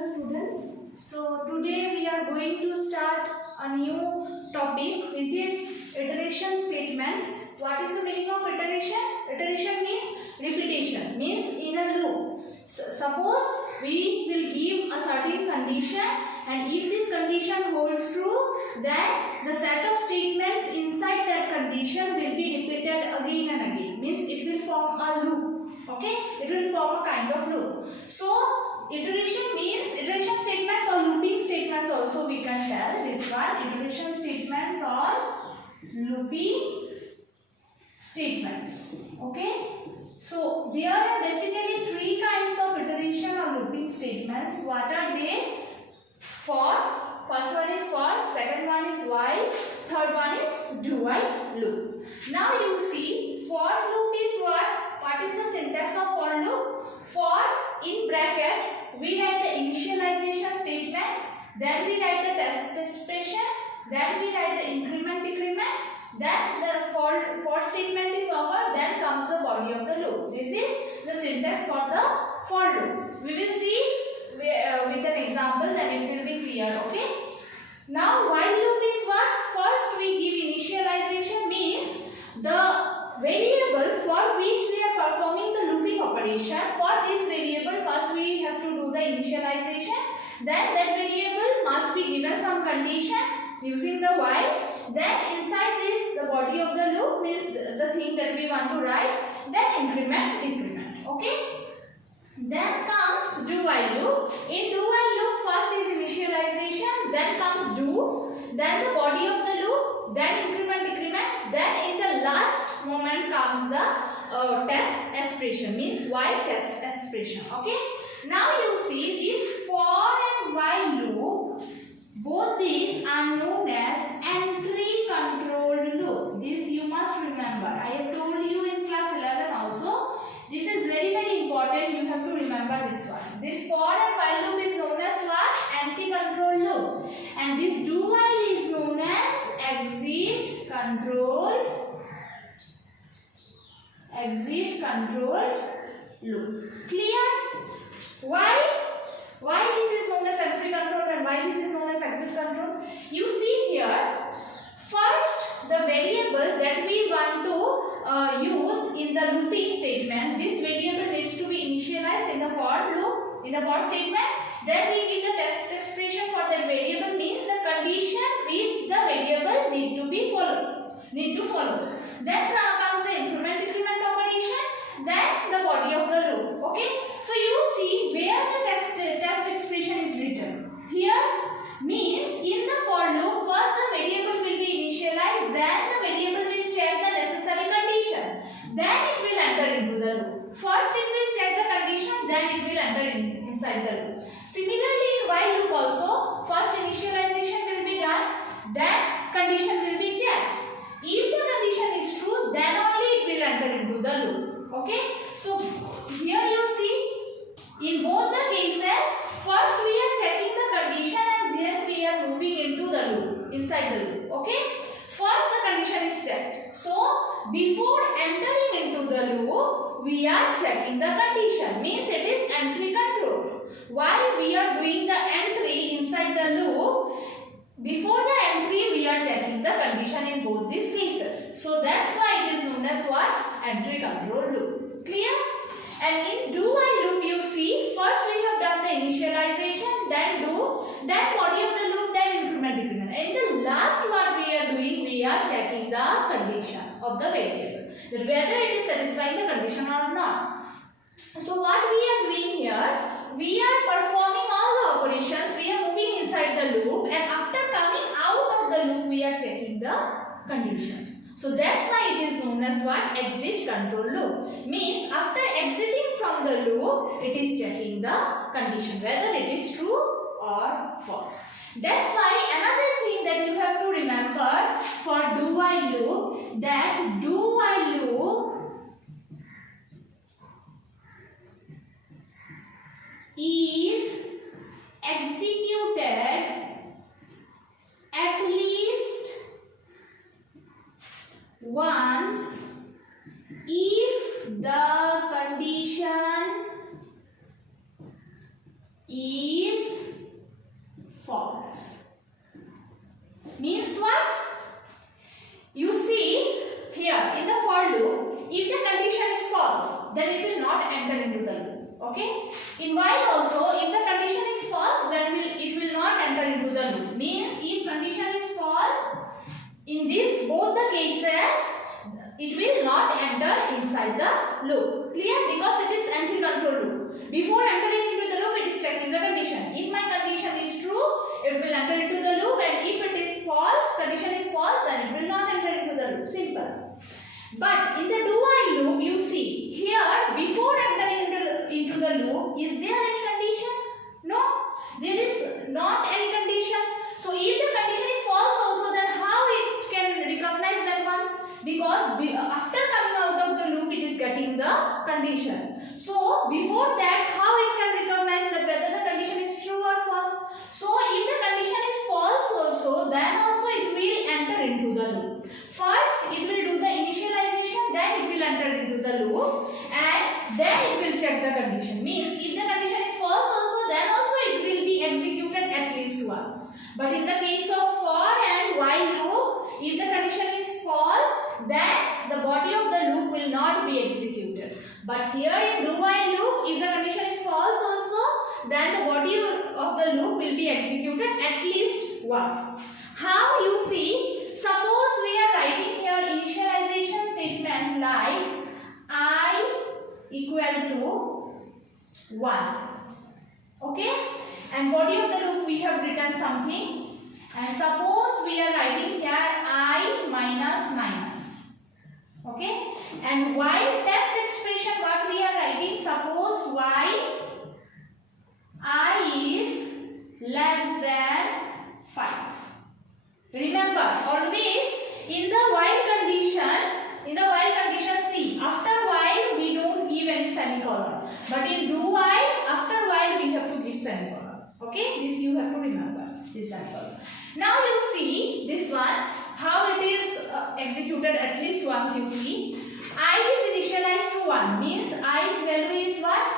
Hello students. So today we are going to start a new topic which is iteration statements. What is the meaning of iteration? Iteration means repetition, means in a loop. Suppose we will give a certain condition, and if this condition holds true, then the set of statements inside that condition will be repeated again and again. Means it will form a loop. Okay, it will form a kind of loop. So iteration means iteration statements or looping statements also we can tell. This one, iteration statements or looping statements. Okay. So there are basically three kinds of iteration or looping statements. What are they? For, first one is for, second one is while, third one is do while loop. Now you see, for loop is what? What is the syntax of for loop? For, in bracket, we write the initialization statement, then we write the test expression, then we write the increment decrement, then the for statement is over, then comes the body of the loop. This is the syntax for the for loop. We will see with an example, then it will be clear. Okay. Now while loop is what? First we give initialization, means the variable for which we are performing the looping operation. For this variable first we have to do the initialization, then that variable must be given some condition using the while, then inside this the body of the loop, means the thing that we want to write, then increment decrement. Okay. Then comes do while loop. In do while loop first is initialization, then comes do, then the body of the loop, then increment decrement, then in the last moment comes the test expression, means while test expression. Okay. Now you see this for and while loop, both these are known as entry controlled loop. This you must remember. I have told you in class 11 also. This is very important. You have to remember this one. This for and while loop is known as what? Entry controlled loop. And this do while is known as exit controlled loop. Clear? Why this is known as entry control and why this is known as exit control? You see here, first the variable that we want to use in the looping statement, this variable needs to be initialized in the for loop, in the for statement. Then we give the test expression for that variable, means the condition which the variable need to follow. Then comes the increment decrement operation, then the body of the loop. Okay. So you see where the test expression is written. Here means in the for loop first the variable will be initialized, then the variable will check the necessary condition, then it will enter into the loop. First it will check the condition, then it will enter inside the loop. Similarly in while loop also, first initialization will be done, then condition will be checked. If the condition is true, then only it will enter into the loop. Okay. So here you see, in both the cases, first we are checking the condition and then we are moving into the loop, inside the loop. Okay. First the condition is checked. So before entering into the loop, we are checking the condition, means it is entry control. While we are doing the entry inside the loop, before the entry we are checking the condition in both these cases. So that's why it is known as what? Entry control loop. Clear? And in do while loop you see, first we have done the initialization, then do, then body of the loop, then increment decrement. In the last what we are doing, we are checking the condition of the variable, that whether it is satisfying the condition or not. So what we are doing here, we are performing all the operations, we are moving inside the loop, and after coming out of the loop we are checking the condition. So that's why it is known as what? Exit control loop. Means after exiting from the loop, it is checking the condition, whether it is true or false. That's why another thing that you have to remember for do while loop, that do while loop is executed at least once if the condition is In this both the cases, it will not enter inside the loop. Clear? Because it is entry control loop. Before entering into the loop, it is checking the condition. If my condition is true, it will enter into the loop, and if it is false, condition is false, then it will not enter into the loop. Simple. But in the do while loop, you see here, before entering into the loop, is there any condition? No, there is not any condition. So if the condition is false also, then how it can recognize that one? Because after coming out of the loop, it is getting the condition. So before that, how it can recognize that whether the condition is true or false? So if the condition is false also, then also it will enter into the loop. First, it will do the initialization, then it will enter into the loop, and then it will check the condition. Means if the condition is false also, then also it will be executed at least once. But in the case of for and while loop, if the condition is false, then the body of the loop will not be executed. But here in do while loop, if the condition is false also, then the body of the loop will be executed at least once. How you see? Suppose we are writing here initialization statement like I equal to 1. Okay? And body of the loop we have written something. And suppose we are writing here I minus minus. Okay? And while test expression what we are writing, suppose while I is less than 5. Remember, always in the while condition C, after while we don't give any semicolon. But in do while, after while we have to give semicolon. Okay, this you have to remember, this semicolon. Now you see this one, how it is executed at least once you see. I is initialized to 1, means I's value is what?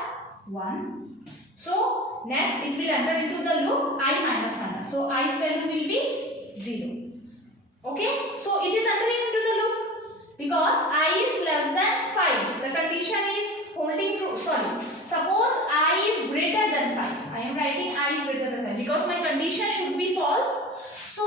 1. So, next it will enter into the loop I minus minus. So, I's value will be 0. Okay, so it is entering into the loop because I is less than 5. The condition is holding true. Sorry, suppose I is greater than 5. I am writing I is greater than 5 because my condition should be false. So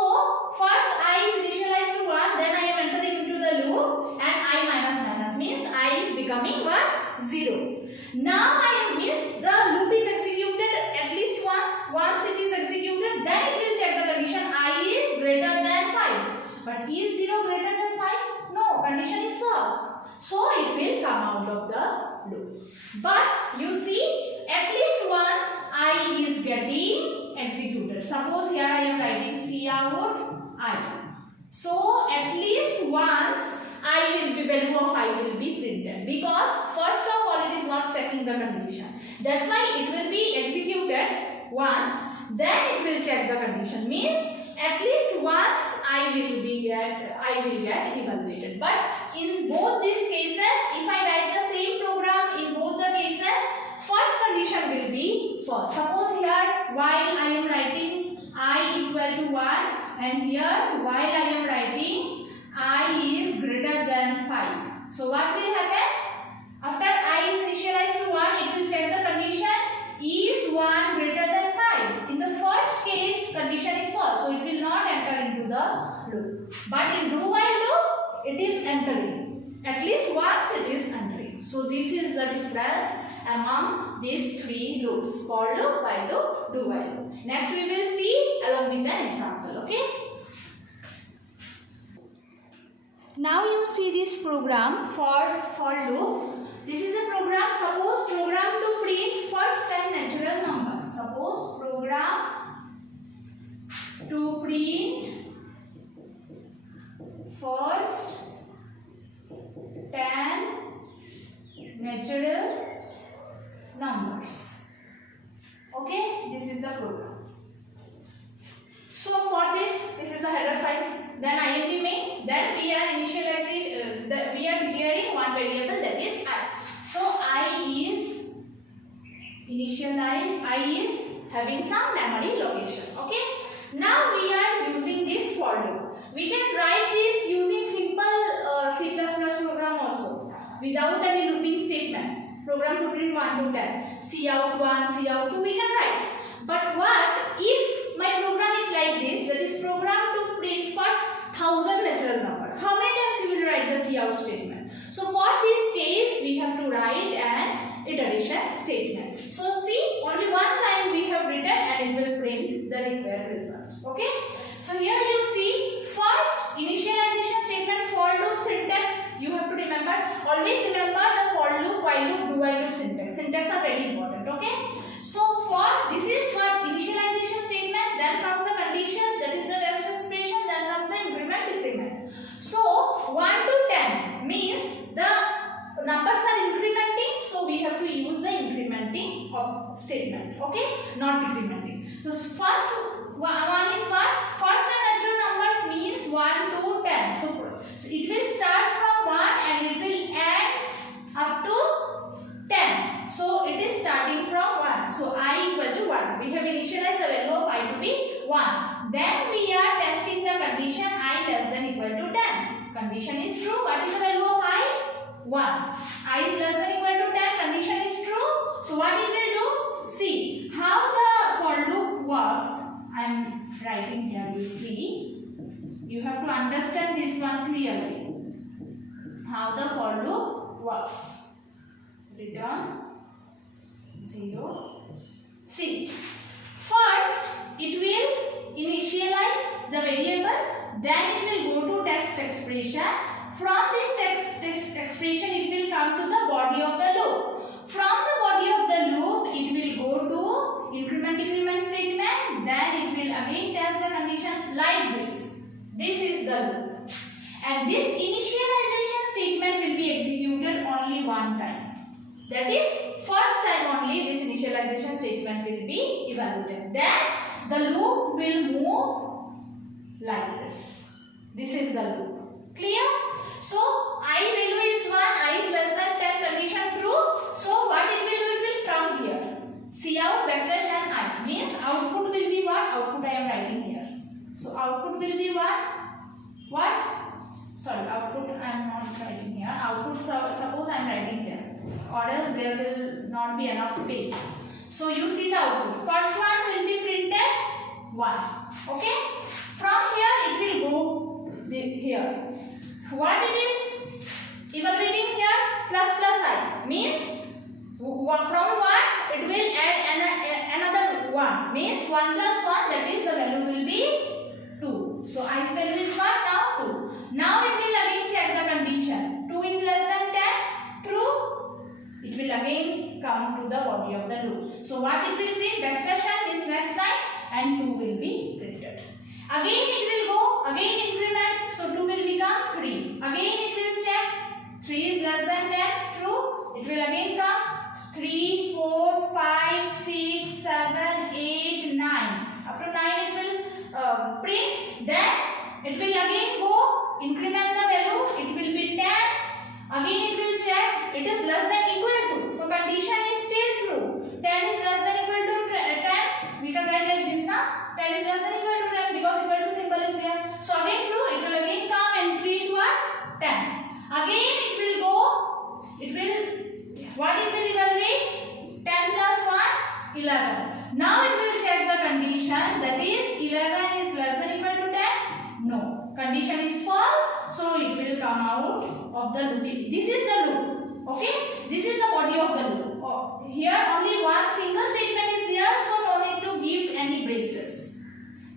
first I is initialized to 1, then I am entering into the loop, and I minus minus means I is becoming what? 0. Now means the loop is executed at least once. Once it is executed, then it will check the condition I is greater than 5. But is 0 greater than 5? No, condition is false. So it will come out of the loop. But you see, at least once I is getting executed. Suppose here I am writing cout I. So at least once I will be, value of I will be printed, because first of all it is not checking the condition. That's why it will be executed once, then it will check the condition. Means at least once I will get evaluated. But in both these cases, if I write the same program in both the cases, first condition will be false. Suppose here while I am writing I equal to 1, and here while I am writing I is greater than 5. So what will happen? After I is initialized to 1, it will check the condition is 1 greater than 5. In the first case, condition is false, so it will not enter into the loop. But in do while loop, it is entering. At least once it is entering. So this is the difference among these three loops: for loop, while loop, do while loop. Next we will see along with an example. Okay. Now you see this program for loop. This is a program, suppose program to print first 10 natural numbers. Suppose program to print first 10 natural numbers. Okay, this is the program. So for this is the header file. Then int main. Then we are initializing. We are declaring one variable, that is I. So I is initialized. I is having some memory location. Okay. Now we are using this for loop. We can write this using simple C++ program also, without any looping statement. Program to print 1 to 10. Cout 1, cout 2 we can write. But what if my program is like this? That is program to print first 1000 natural natural number. How many times you will write the cout statement? So for this case, we have to write an iteration statement. So see, only one time we have written and it will print the required result. Okay. So here you see, first initialization statement, for loop syntax. You have to remember. Always remember the for loop, while loop, do while loop syntax. Syntax are very important. Okay. So for this is what initialization statement. Then comes the condition. That is the test expression. Then comes the increment decrement. So 1 to 10 means the numbers are incrementing. So we have to use the incrementing statement. Okay, not decrementing. So first one is what? First and natural numbers means 1 to 10. So it will start from 1 and it will end up to 10. So it is starting from 1. So I equal to 1. We have initialized the value of I to be 1. Then we are testing the condition I less than equal to 10. Condition is true. What is the value of I? 1. I is less than equal to 10. Condition is true. So what it will do? See how the for loop works. I am writing here. You see. You have to understand this one clearly. How the for loop works. Return 0. See. First, it will initialize the variable. Then it will go to text expression. From this text expression, it will come to the body of the loop. From the body of the loop, it will go to increment decrement statement. Then it will again test the condition like this. This is the loop. And this initialization statement will be executed only one time. That is, first time only this initialization statement will be evaluated. Then the loop will move like this. This is the loop. Clear? So I value is 1, I is less than 10, condition true. So what it will do? It will come here. Cout backslash and I means output will be what? Output I am writing here. So output will be what? Sorry, output I am not writing here. Output suppose I am writing here, or else there will not be enough space. So you see the output. First one will be printed 1. Okay. From here it will go here. What it is evaluating here? Plus plus I means from 1 it will add another 1 means 1 plus 1, that is the value will be 2. So I's value is what? Now 2. Now it will again check the condition. 2 is less than 10. True. It will again come to the body of the loop. So what it will print? Backslash n is next time and 2 will be printed. Again it will go, again increment, so 2 will become 3. Again it will check, 3 is less than 10, true. It will again come, 3, 4, 5, 6, 7, 8, 9. Up to 9 it will print. Then it will again go, increment the value, it will be 10. Again it will check, it is less than equal to. So condition is still true. 10 is less than equal to 10. We can write like this now. 10 is less than equal to 10 because equal to symbol is there. So again true, it will again come and print what? 10. Again it will go, it will evaluate? 10 plus 1, 11. Now it will check the condition, that is 11 is less than equal to 10. No. Condition is false, so it will come out of the loop. This is the loop. Okay? This is the body of the loop. Here only one single statement is there, so no need to give any braces.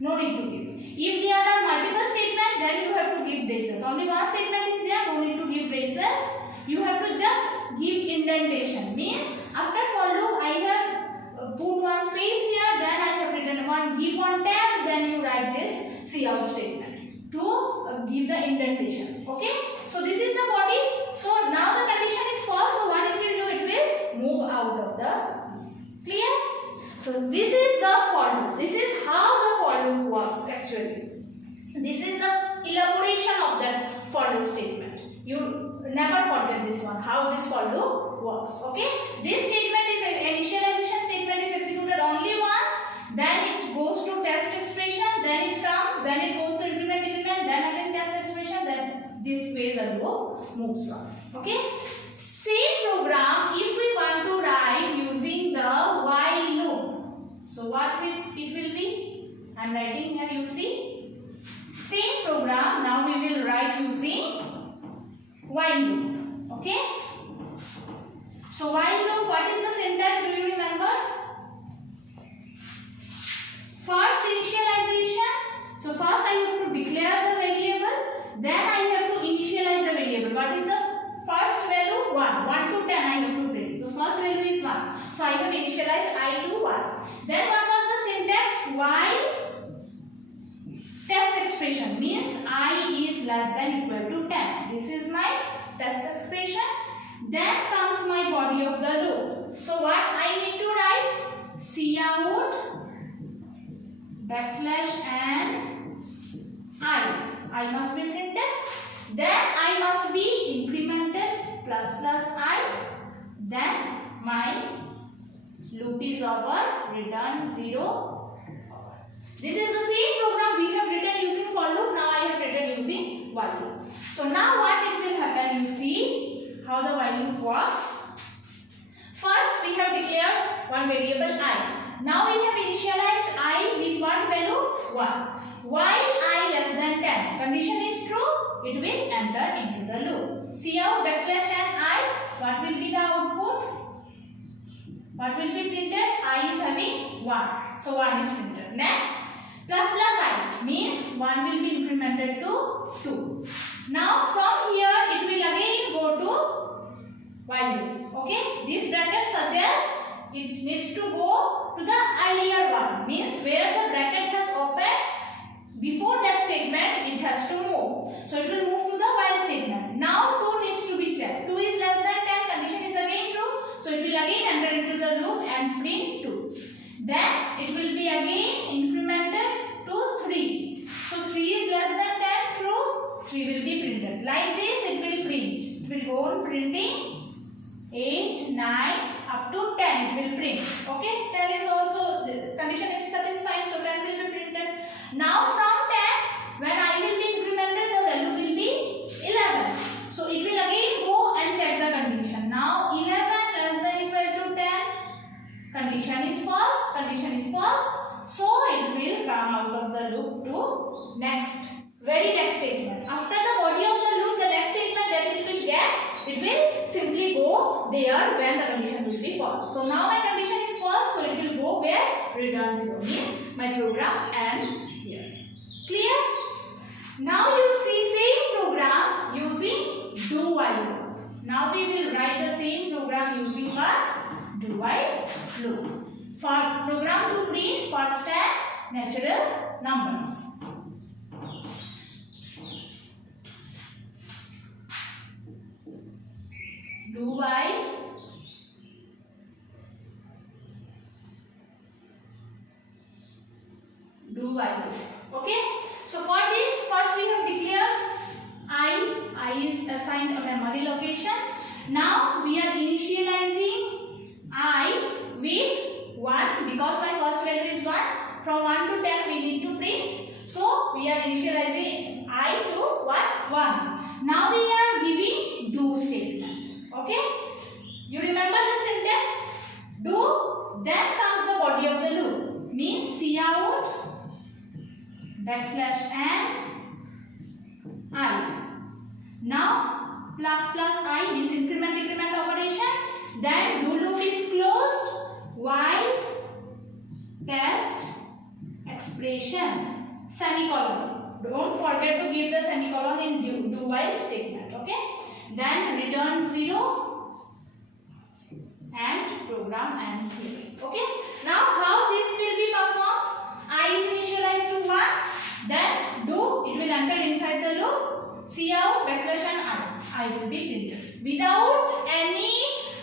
No need to give. If there are multiple statements, then you have to give braces. Only one statement is there, no need to give braces. You have to just give indentation. Means after for loop, I have put one space here, then I have written one, give one tab, then you write this cout statement to give the indentation. Okay? So this is the body. So now the condition is false. So what it will do? It will move out of the clear. So this is the for loop. This is how the for loop works actually. This is the elaboration of that for loop statement. You never forget this one. How this for loop works. Okay? This statement is initialization statement is executed only once. Then it goes to test expression. Then it comes. Then it goes to increment decrement. Then again test expression. Then this way the loop moves on. Okay? Same program if we want to write using the while loop. So what it will be? I am writing here, you see. Same program. program now we will write using while loop. Okay. So while loop, what is the syntax? Do you remember? First initialization. So first I have to declare the variable, then I have to initialize the variable. What is the first value? 1. 1 to 10 I have to print. The first value is 1. So I have initialized I to 1. Then what was the syntax? While test expression means I is less than equal to 10. This is my test expression. Then comes my body of the loop. So what I need to write? Cout \n I must be printed. Then I must be incremented ++I. Then my loop is over. Return 0. This is the same program we have written using for loop. Now I have written using while loop. So now what it will happen? You see how the while loop works. First we have declared one variable I. Now we have initialized I with what value? 1. While I less than 10, condition is true, it will enter into the loop. Cout \n I, what will be the output? What will be printed? I is having 1. So 1 is printed. Next, ++I means 1 will be incremented to 2. Now from here it will again go to while loop. Okay, this bracket suggests it needs to go to the earlier one, means where the bracket has opened. Before that statement it has to move. So it will move to the while statement. Now 2 needs to be checked. 2 is less than 10, condition is again true. So it will again enter into the loop and print 2. Then it will be again incremented to 3. So 3 is less than 10, true. 3 will be printed. Like this it will print. It will go on printing 8, 9 up to 10 it will print. Okay, 10 is also, the condition is satisfied, so 10 will be printed. Now from 10, when I will be incremented, the value will be 11. So it will again go and check the condition. Now 11 less than equal to 10, condition is false, condition is false. So it will come out of the loop to next, very next statement. After the body of the loop, the next statement that it will get, it will simply go there when the condition will be false. So now my condition is false, so it will go where return 0, means my program ends here. Clear? Now you see same program using do while loop. Now we will write the same program using what? Do while loop. For program to print first and natural numbers. Do while loop. Okay. So for this, first we have declared I is assigned a memory location. Now we are initializing I with 1 because my first value is 1. From 1 to 10 we need to print. So we are initializing I to what? 1. Now we are giving do statement. Okay, you remember the syntax? Do, then comes the body of the loop, means cout \n I. Now ++I means increment operation. Then do loop is closed while test expression semicolon. Don't forget to give the semicolon in do while statement. Okay. Then return 0 and program ends here. Okay. Now how this will be performed? I is initialized to 1. Then do, it will enter inside the loop. Cout \n I will be printed. Without any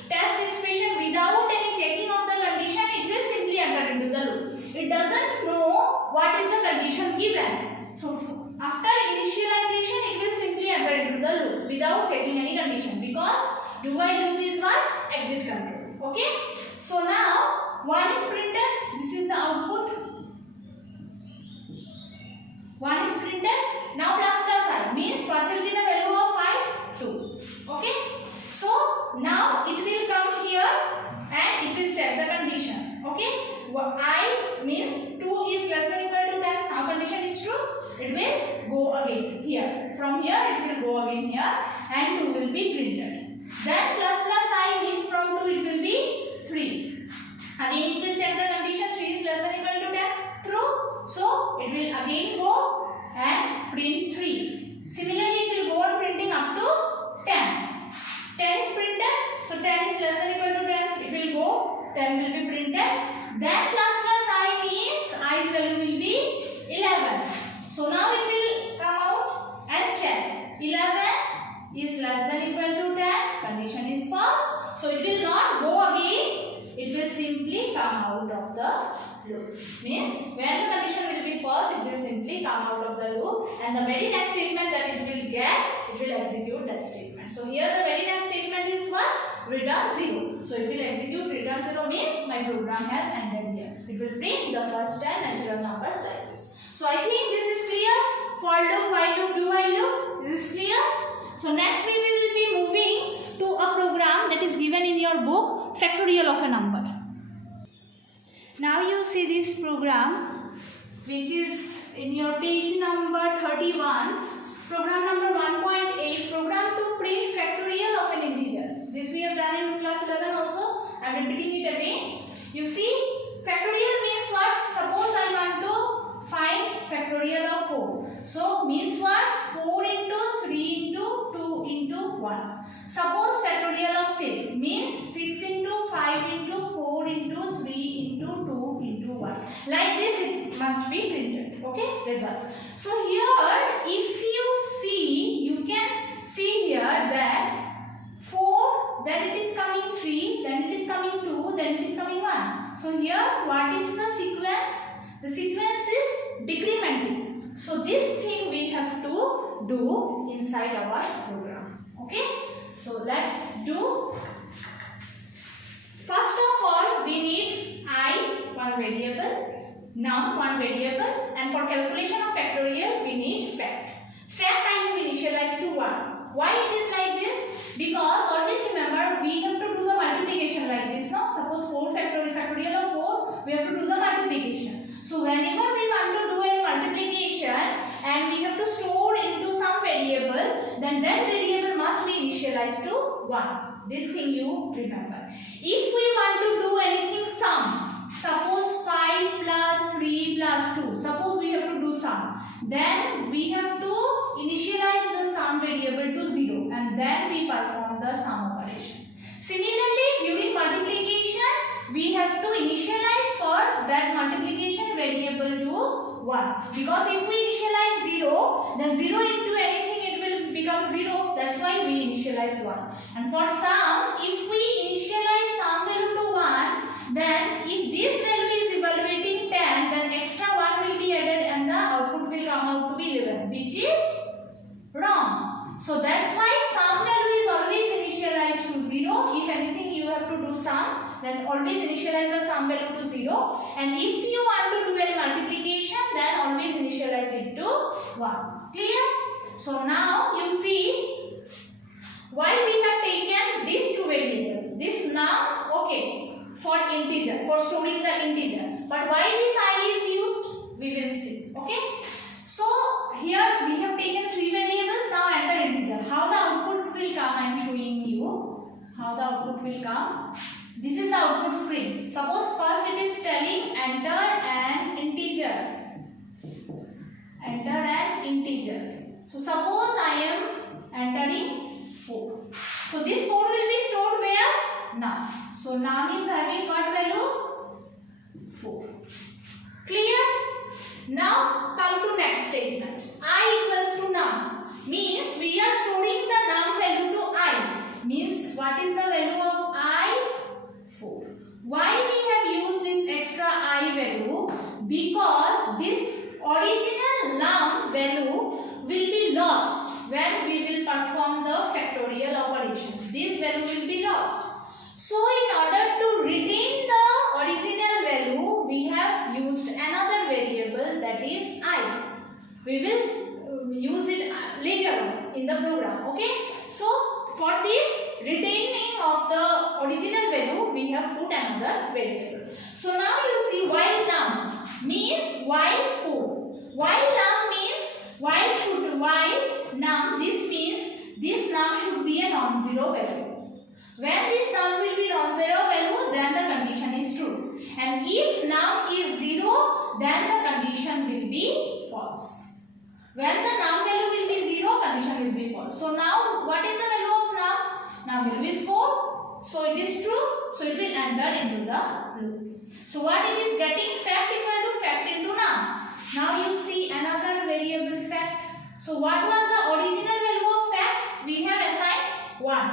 test expression, without any checking of the condition, it will simply enter into the loop. It doesn't know what is the condition given. So after initialization, it will simply enter into the loop without checking any condition, because do while loop is what? Exit control. Okay. So now 1 is printed. This is the output. 1 is printed. Now ++I means what will be the value of I? 2. Okay. So now it will come here and it will check the condition. Okay. I means 2 is less than equal to 10. Now condition is is true, it will go again here. From here it will go again here and 2 will be printed. Then plus plus I means from 2 it will be 3. Again it will check the condition 3 is less than equal to 10. True. So it will again go and print 3. Similarly it will go on printing up to 10. 10 is printed. So 10 is less than equal to 10. It will go. 10 will be printed. Then plus plus I means i's value will be 11. So now it will come out and check. 11 is less than equal to 10. Condition is false. So it will not go again. It will simply come out of the loop. Means when the condition will be false, it will simply come out of the loop, and the very next statement that it will get, it will execute that statement. So here the very next statement is what? Return 0. So it will execute return 0 means my program has ended here. It will print the first 10 natural numbers like this. So I think this is clear. For loop, while loop, do while loop. This is clear. So next we will be moving to a program that is given in your book, factorial of a number. Now you see this program which is in your page number 31, program number 1.8, program to print factorial of an integer. This we have done in class 11 also. I am repeating it again. You see, factorial means what? Suppose I want to find factorial of 4. So means what? 4 into 3 into 2 into 1. Suppose factorial of 6 means 6 into 5 into 4 into 3 into 2 into 1. Like this it must be printed. Okay, result. So here if you see, you can see here that 4, then it is coming 3, then it is coming 2, then it is coming 1. So here what is the sequence? The sequence is decrementing. So this thing we have to do inside our program. Okay. So let's do. First of all, we need I, one variable, num, one variable, and for calculation of factorial, we need fact. Fact I have initialized to 1. Why it is like this? Because always remember, we have to do the multiplication like this. No? Suppose 4 factorial of 4, we have to do the multiplication. So whenever we want to do any multiplication and we have to store into some variable, then that variable must be initialized to 1. This thing you remember. If we want to do anything sum, suppose 5 plus 3 plus 2, suppose we have to do sum, then we have to initialize the sum variable to 0 and then we perform the sum operation. Similarly, during multiplication, we have to initialize first that multiplication variable to 1. Because if we initialize 0, then 0 into anything it will become 0. That's why we initialize 1. And for sum, if we initialize sum value to 1, then if this value is evaluating 10, then extra 1 will be added and the output will come out to be 11, which is wrong. So that's why sum value is always initialized to 0. If anything you have to do sum, then always initialize the sum value to 0. And if you want to do any multiplication, then always initialize it to 1. Clear? So now you see why we have taken these two variables. This num, okay, for integer, for storing the integer. But why this I is used? We will see. Okay. So here we have taken 3 variables. Now enter integer. How the output will come? I am showing you how the output will come. This is the output screen. Suppose first it is telling enter an integer. Enter an integer. So suppose I am entering 4. So this 4 will be stored where? Num. So num is having what value? 4. Clear? Now come to next statement. I equals to num. Means we are storing the num value to I. Means what is the value of I? 4. Why we have used this extra I value? Because this original num value will be lost when we will perform the factorial operation. This value will be lost. So in order to retain the original value, we have used another variable, that is I. We will use it later on in the program. Okay. So for this retaining of the original value, we have put another variable. So now you see while num means while 4. While num be a non-zero value. When this num will be non-zero value, then the condition is true. And if num is 0, then the condition will be false. When the num value will be 0, condition will be false. So now, what is the value of num? Num value is 4. So it is true. So it will enter into the loop. So what it is getting? Fact equal to fact into num. Now you see another variable fact. So what was the original value of fact? We have assigned 1.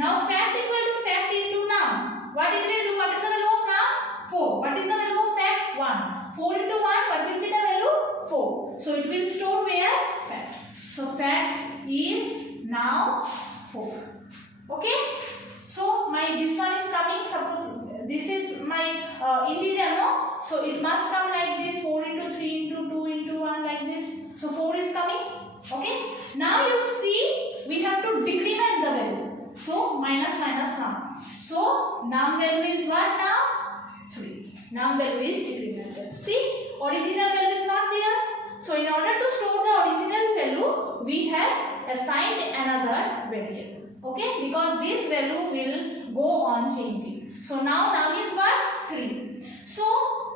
Now fact equal to fact into num. What it will do? What is the value of num? 4. What is the value of fact? 1. 4 into 1, what will be the value? 4. So it will store where? Fact. So fact is now 4. Okay. So my this one is coming. Suppose this is my integer, no? So it must come like this: 4 into 3 into 2 into 1 like this. So 4 is coming. Okay. Now you see we have to decrement the value. So minus minus num. So num value is what now? 3. Num value is decremented. See, original value is not there. So in order to store the original value, we have assigned another variable. Okay, because this value will go on changing. So now num is what? 3. So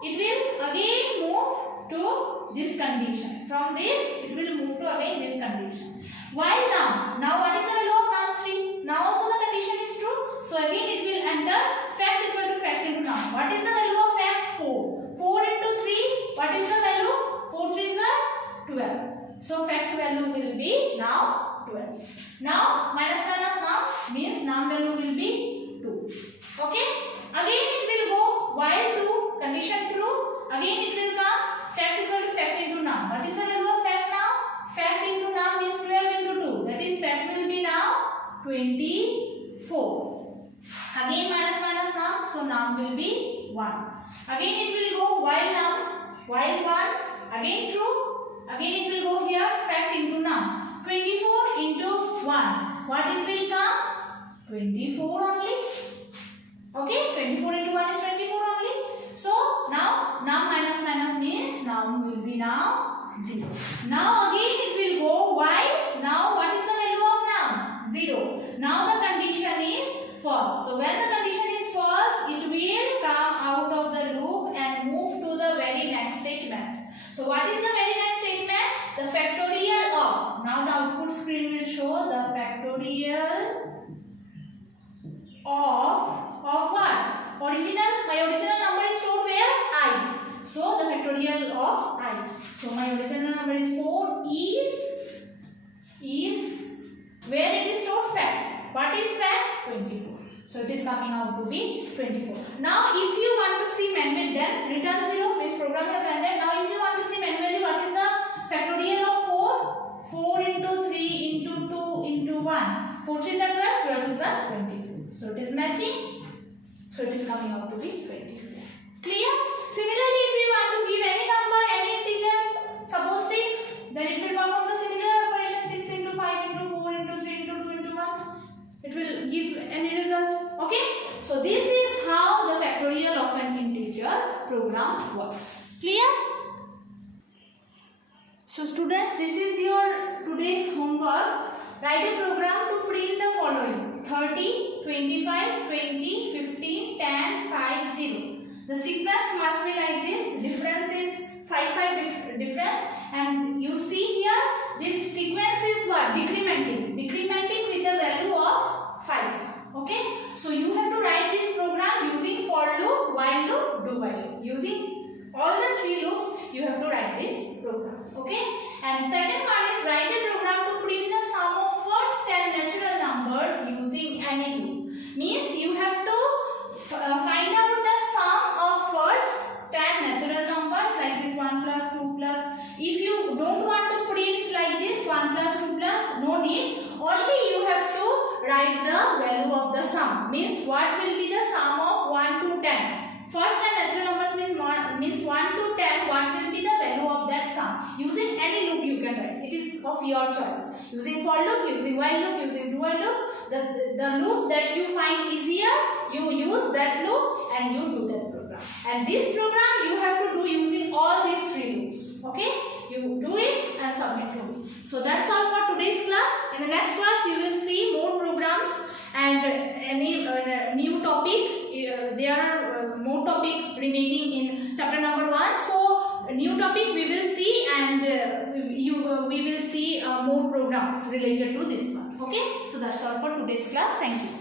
it will again move to this condition. From this, it will move to again this condition. While num, now what is the value of num? 3. Now also the condition is true. So again it will enter fact equal to fact into num. What is the value of fact? 4. 4 into 3, what is the value? 4 3 is 12. So fact value will be now 12. Now minus minus num means num value will be 2. Okay. Again it will go while 2, condition true. Again it will come fact equal to fact into num. What is the value of fact now? Fact into num means 12 into 2. That is fact will be now 24. Again minus minus num. So num will be 1. Again it will go while num, while 1. Again true. Again it will go here fact into num. 24 into 1. What it will come? 24 only. Okay, 24 into 1 is 24 only. So now num minus minus means num will be now 0. Now again it will go while. Now what is the value of num? 0. Now the condition is false. So when the condition is false, it will come out of the loop and move to the very next statement. So what is the very next statement? The factorial of. Now the output screen will show the factorial of what? Original. My original number is stored where? I. So the factorial of I. So my original number is 4 is where it is stored? Fact. What is fact? 24. So it is coming out to be 24. Now if you want to see manual, then return 0. This program has ended. Now if you want to see manually, what is the factorial of 4? 4 into 3 into 2 into 1. 4 3 is 12, 12 is 24. So it is matching. So it is coming out to be 24. Clear? Similarly, if you want to give any number, any integer, suppose 6, then it will perform the similar operation: 6 into 5 into 4 into 3 into 2 into 1. It will give any result. Okay? So this is how the factorial of an integer program works. Clear? So students, this is your today's homework. Write a program to print the following: 30, 25, 20, 15, 10, 5, 0. The sequence must be like this. Difference is 5 5 difference, and you see here this sequence is what? Decrementing with the value of 5. Okay, so you have to write this program using for loop, while loop, do while loop. Using all the 3 loops, you have to write this program. Okay, and second one is write a program to print the sum of first 10 natural numbers using any loop. Means you have to find out the sum of first 10 natural numbers like this: 1 plus 2 plus. If you don't want to print like this 1 plus 2 plus, no need. Only you have to write the value of the sum. Means what will be the sum of 1 to 10. First 10 natural numbers means 1 to 10. What will be the value of that sum? Using any loop you can write. It is of your choice. Using for loop, using while loop, using do while loop. The loop that you find easier, you use that loop and you do that program. And this program you have to do using all these 3 loops. Okay? You do it and submit to me. So that's all for today's class. In the next class you will see more programs there are more topic remaining in chapter number 1. So a new topic we will see, and we will see more programs related to this one. Okay, so that's all for today's class. Thank you.